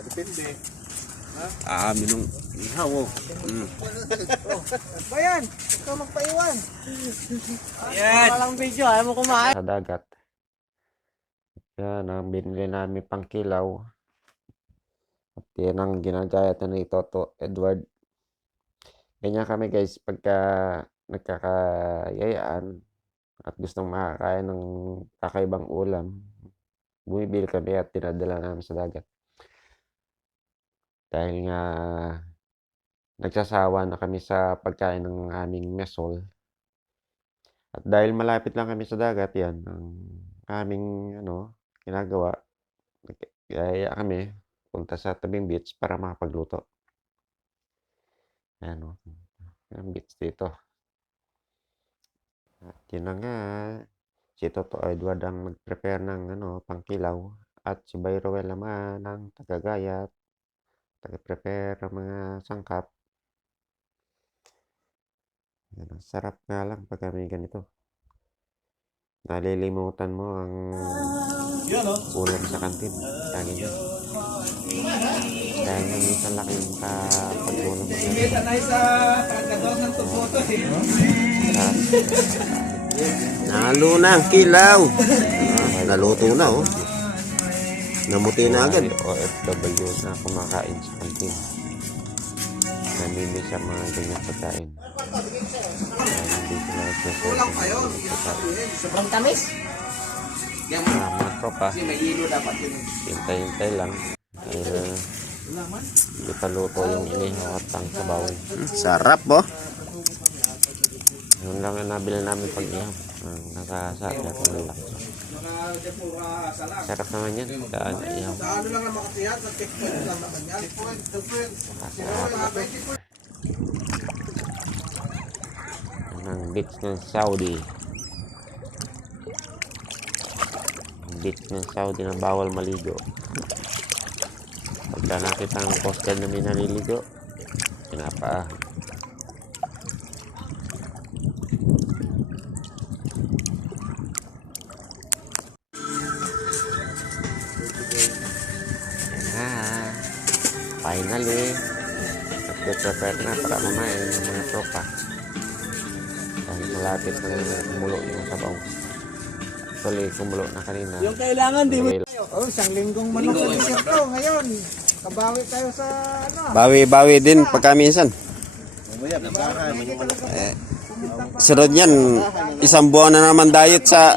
Ah, depende. Ah, minong ihaw oh. Mm. Bayan, ikaw magpaiwan. Yan. Walang video, ayaw mo kumain. sa dagat. Yan ang binili namin pang kilaw. At yan ang ginagayat na ni Toto Edward. Ganyan kami guys pagka nagkakayayaan at gustong makakain ng kakaibang ulam. Bumibili kami at tinadala namin sa dagat. Dahil nga nagsasawa na kami sa pagkain ng aming mesol. At dahil malapit lang kami sa dagat, yan ang aming ano, ginagawa. Kaya kami punta sa tabing beach para makapagluto. Ayan o. Ang beach dito. At yun na nga. Si Toto Edward ang nag-prepare ng ano, pangkilaw. At si Bayroel naman ang tagagayat. Taga-prepare ng mga sangkap. Yan, sarap nga lang pag may ganito. Nalilimutan mo ang Yan o. ulam sa kantin. Lagi niya. Kaya nga minsan laki yung kapag-ulam mo. Na sa pagkadog ng tuboto eh. Nalo na ang kilaw. Ah, naluto na oh. Namuti na agad. OFW na kumakain sa kantin. Namili siya mga ganyan pagkain. Hindi sila Kulang pagkain. Sobrang tamis. Yan mo. Ah, mga tropa, Kasi may hilo dapat yun. eh. hintay-hintay lang. Uh, hindi pa luto yung inihaw at ang sabaw. Sarap oh. Yun lang ang nabili namin pag ihaw. Ang. Mga depura sa lang. Sarap naman yan. Daan checkpoint. Yan ang beach ng Saudi. Ang beach ng Saudi na bawal maligo. Pagka nakita ng coast guard na may naliligo, pinapa. Finally, nagpe-prepare na para kumain ng mga tropa. Dahil malapit na kumulo yung sabaw. Actually, kumulo na kanina. Yung kailangan di mo. Oh, isang linggong manok sa desierto. Ngayon, kabawi tayo sa ano. Bawi-bawi din pagka minsan. Eh, sunod yan, isang buwan na naman diet sa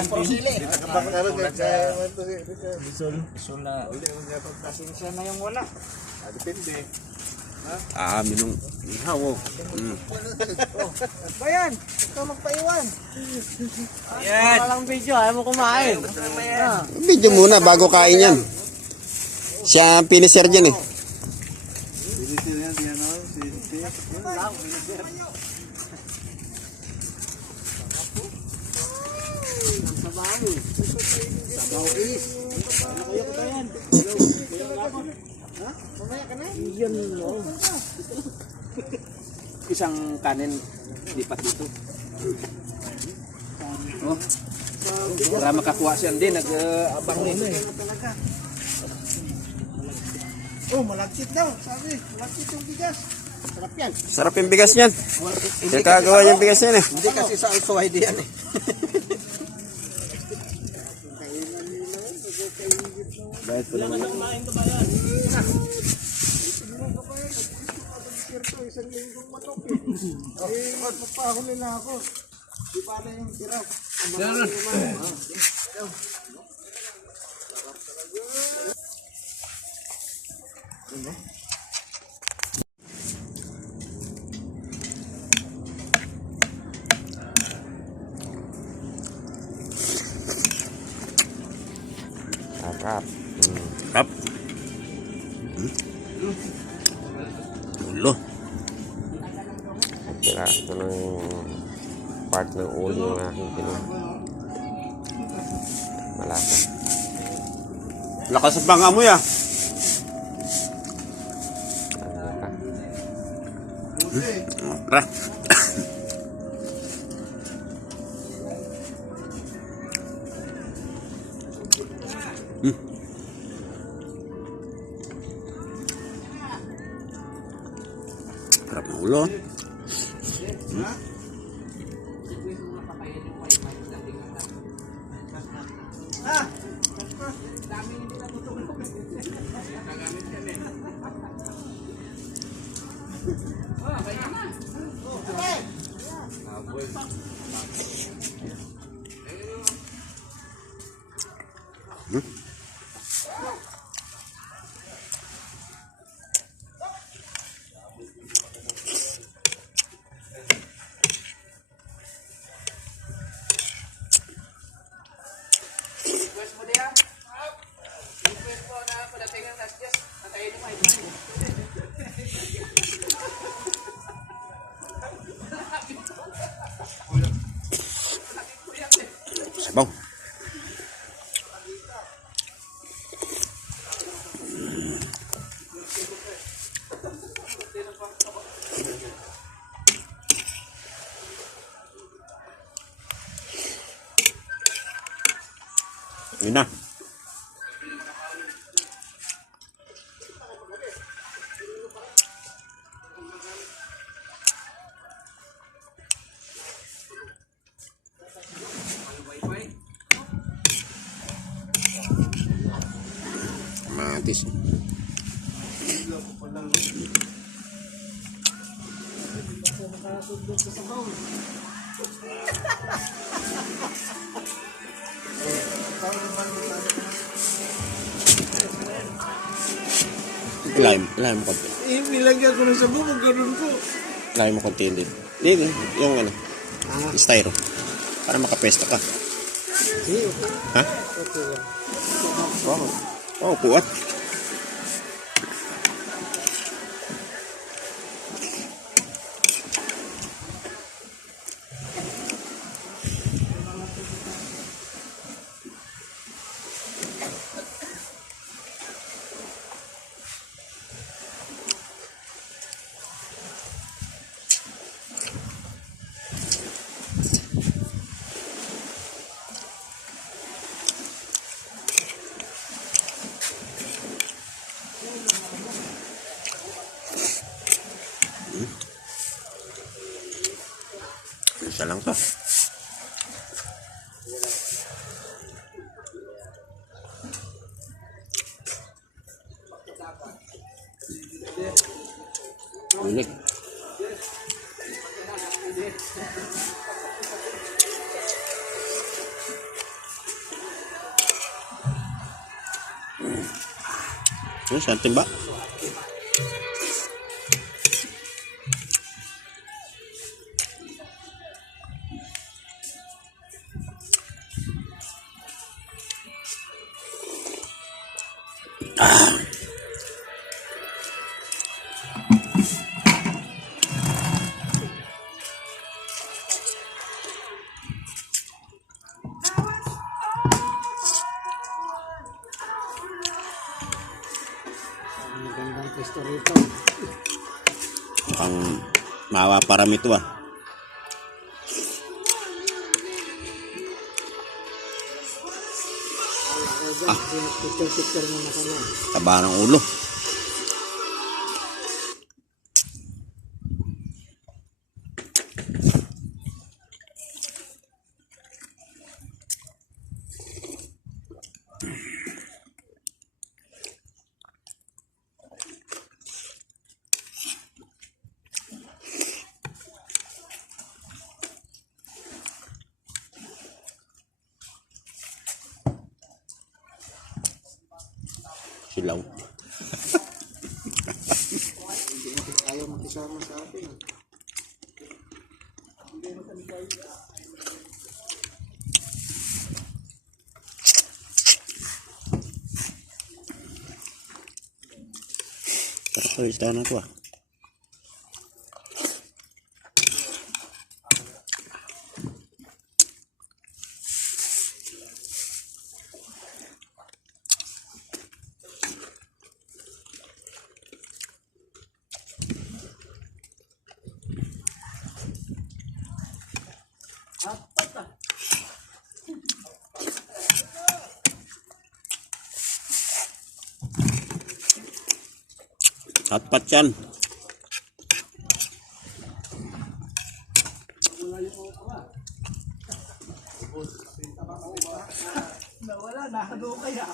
Alswaide. Pasensya na yung wala. Ah, depende. Ah, minong ihaw oh. Mm. Bayan, ikaw magpaiwan. Yan. Walang video, ayaw mo kumain. Ah. Video muna bago kain yan. Siya ang finisher dyan eh. Isang kanin lipat dito. Oh. Para makakuha siya din, nag-abang eh. Oh, malagkit daw. Sabi, malagkit yung bigas. Sarap yan. Sarap yung bigas niyan. Nagkagawa yung bigas yan eh. Hindi kasi sa Alsoide yan eh. Bakit pa naman? Isang linggong manok eh. Eh, magpapahuli na ako. Di pa na yung tira. Sarap. Mm. Sarap. Ulo. Tira ito ng part ng ulo yung aking kinuha. Malasa. Lakas sa pangamoy ah. Ka? Tara. Colón. Yun na. Matis. Lime, lime konti. Eh, nilagyan ko na sa bubog, ganun ko. Lime mo konti din. Hindi, yung ano, styro. Para makapesta ka. Ha? Oo. Oh, puwat. Isa lang to. Ulit. Ano, saan timba? Parami to ah. Ah. Picture-picture mo na kami. Taba ng ulo. Silaw. Ayaw makisama sa atin. Sarap ko isda na to Hotpot yan. Nawala, nakano kaya.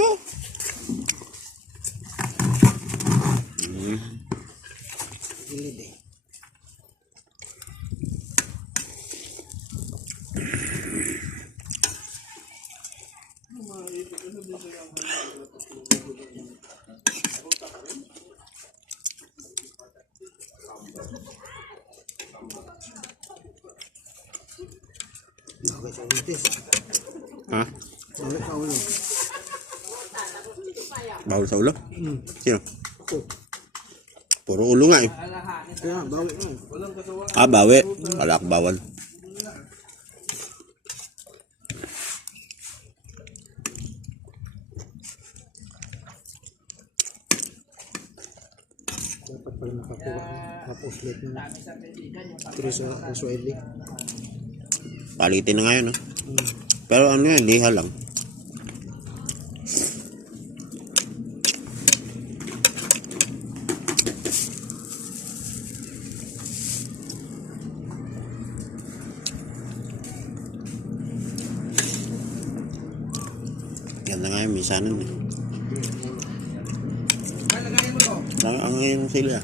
Ito. Gilid eh. Bakit sa ulitis? Ha? Bakit sa ulo? Bawal sa ulo? Hmm. Sino? Ako. Puro ulo nga eh. Kaya, bawal na eh. Ah, bawi. Wala akong bawal. Dapat pala nakakuha. Tapos late na. Pero sa sa Swahili. Palitin na ngayon, no? Hmm. Pero ano yan, liha lang. Na nga yung misanan eh. Ang, sila.